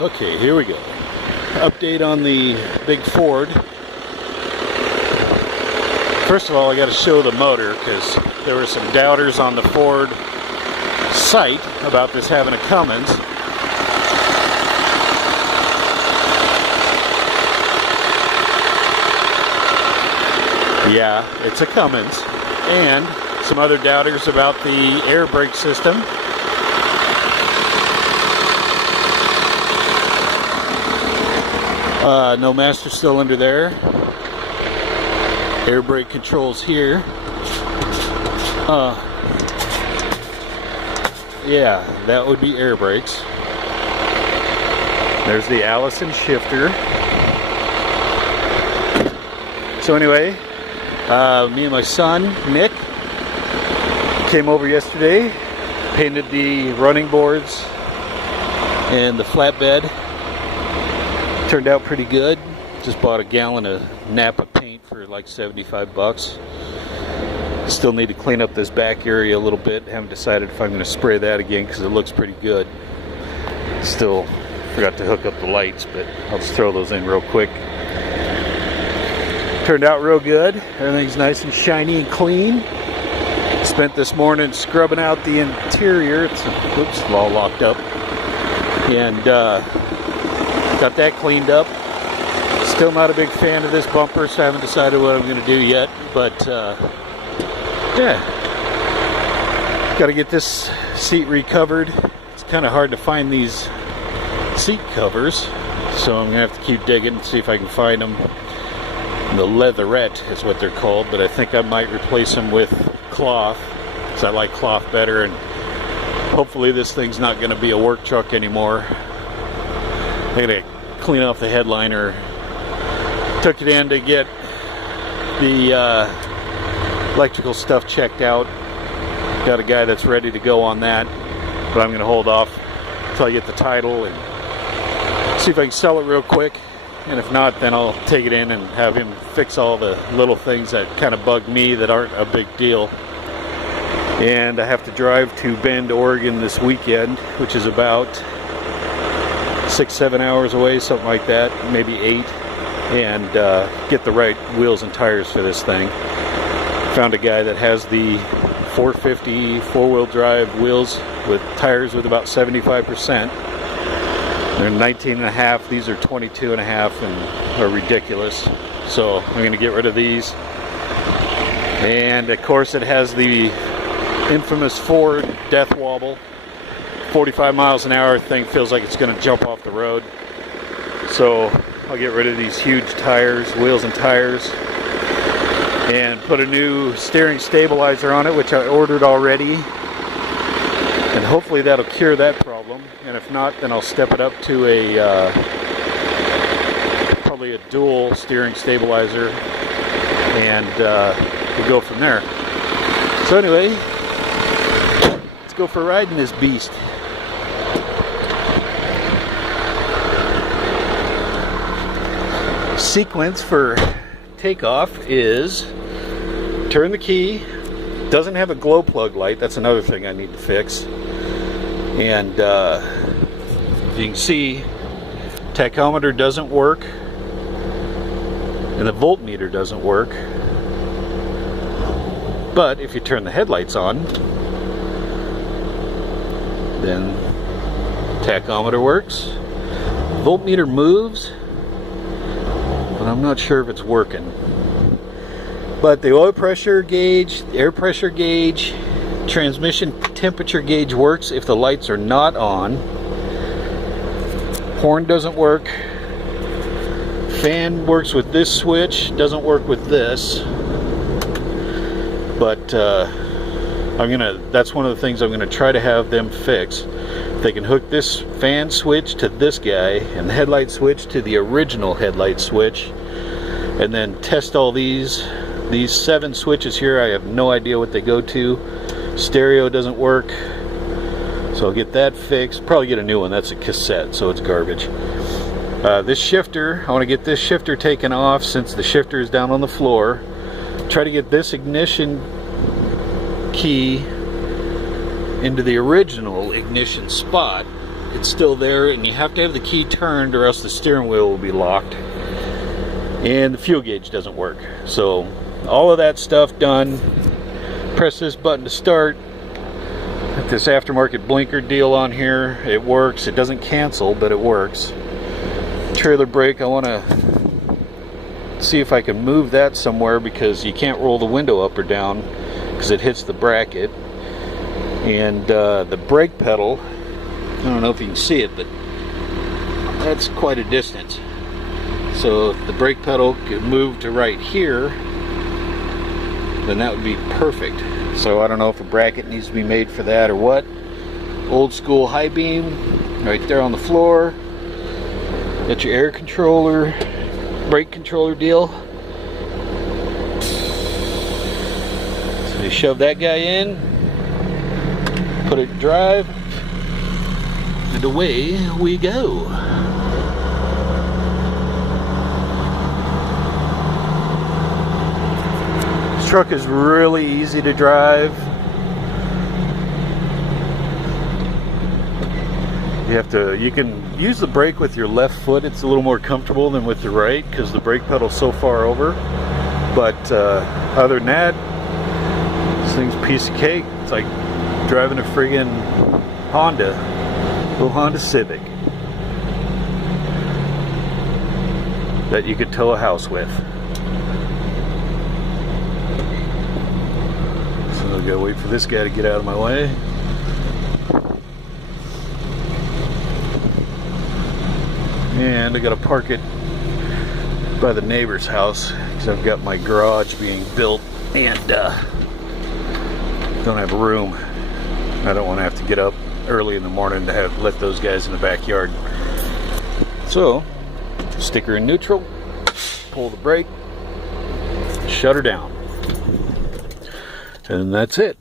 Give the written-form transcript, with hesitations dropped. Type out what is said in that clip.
Okay, here we go. Update on the big Ford. First of all, I got to show the motor because there were some doubters on the Ford site about this having a Cummins. Yeah, it's a Cummins. And some other doubters about the air brake system. No master cylinder there. Air brake controls here. Yeah, that would be air brakes. There's the Allison shifter. So anyway, me and my son, Nick, came over yesterday, painted the running boards and the flatbed. Turned out pretty good. Just bought a gallon of Napa paint for like 75 bucks. Still need to clean up this back area a little bit. Haven't decided if I'm going to spray that again because it looks pretty good. Still forgot to hook up the lights, but I'll just throw those in real quick. Turned out real good. Everything's nice and shiny and clean. Spent this morning scrubbing out the interior. It's all locked up. And got that cleaned up. Still not a big fan of this bumper, so I haven't decided what I'm going to do yet. But yeah, got to get this seat recovered. It's kind of hard to find these seat covers, so I'm going to have to keep digging and see if I can find them. The leatherette is what they're called, but I think I might replace them with cloth because I like cloth better, and hopefully this thing's not going to be a work truck anymore. I gotta clean off the headliner. Took it in to get the electrical stuff checked out. Got a guy that's ready to go on that, but I'm gonna hold off until I get the title and see if I can sell it real quick. And if not, then I'll take it in and have him fix all the little things that kind of bug me that aren't a big deal. And I have to drive to Bend, Oregon this weekend, which is about 6-7 hours away, something like that, maybe 8, and get the right wheels and tires for this thing. Found a guy that has the 450 four-wheel drive wheels with tires with about 75%. They're 19.5, these are 22.5 and are ridiculous. So I'm going to get rid of these. And of course it has the infamous Ford death wobble. 45 miles an hour, thing feels like it's going to jump off the road. So I'll get rid of these huge tires, wheels and tires, and put a new steering stabilizer on it, which I ordered already. And hopefully that'll cure that problem. And if not, then I'll step it up to a probably a dual steering stabilizer, and we'll go from there. So anyway, let's go for a ride in this beast. Sequence for takeoff is turn the key. Doesn't have a glow plug light. That's another thing I need to fix. And you can see tachometer doesn't work and the voltmeter doesn't work. But if you turn the headlights on, then tachometer works. Voltmeter moves, but I'm not sure if it's working. But the oil pressure gauge, air pressure gauge, transmission temperature gauge works if the lights are not on. Horn doesn't work. Fan works with this switch, doesn't work with this. But that's one of the things I'm gonna try to have them fix. If they can hook this fan switch to this guy and the headlight switch to the original headlight switch, and then test all these 7 switches here. I have no idea what they go to. Stereo doesn't work, so I'll get that fixed. Probably get a new one. That's a cassette, so it's garbage. This shifter, I want to get this shifter taken off since the shifter is down on the floor. Try to get this ignition key into the original ignition spot. it's still there, and you have to have the key turned or else the steering wheel will be locked. And the fuel gauge doesn't work. So all of that stuff done. Press this button to start. This aftermarket blinker deal on here, it works. It doesn't cancel, but it works. Trailer brake, I want to see if I can move that somewhere, because you can't roll the window up or down because it hits the bracket. And the brake pedal, I don't know if you can see it, but that's quite a distance. So if the brake pedal could move to right here, then that would be perfect. So I don't know if a bracket needs to be made for that or what. Old school high beam right there on the floor. Got your air controller, brake controller deal. So you shove that guy in, put it in drive, and away we go. This truck is really easy to drive. You can use the brake with your left foot. It's a little more comfortable than with the right because the brake pedal's so far over. But other than that, this thing's a piece of cake. It's like driving a friggin' Honda, little Honda Civic that you could tow a house with. So I gotta wait for this guy to get out of my way. And I gotta park it by the neighbor's house because I've got my garage being built and don't have room. I don't want to have to get up early in the morning to let those guys in the backyard. So, stick her in neutral, pull the brake, shut her down, and that's it.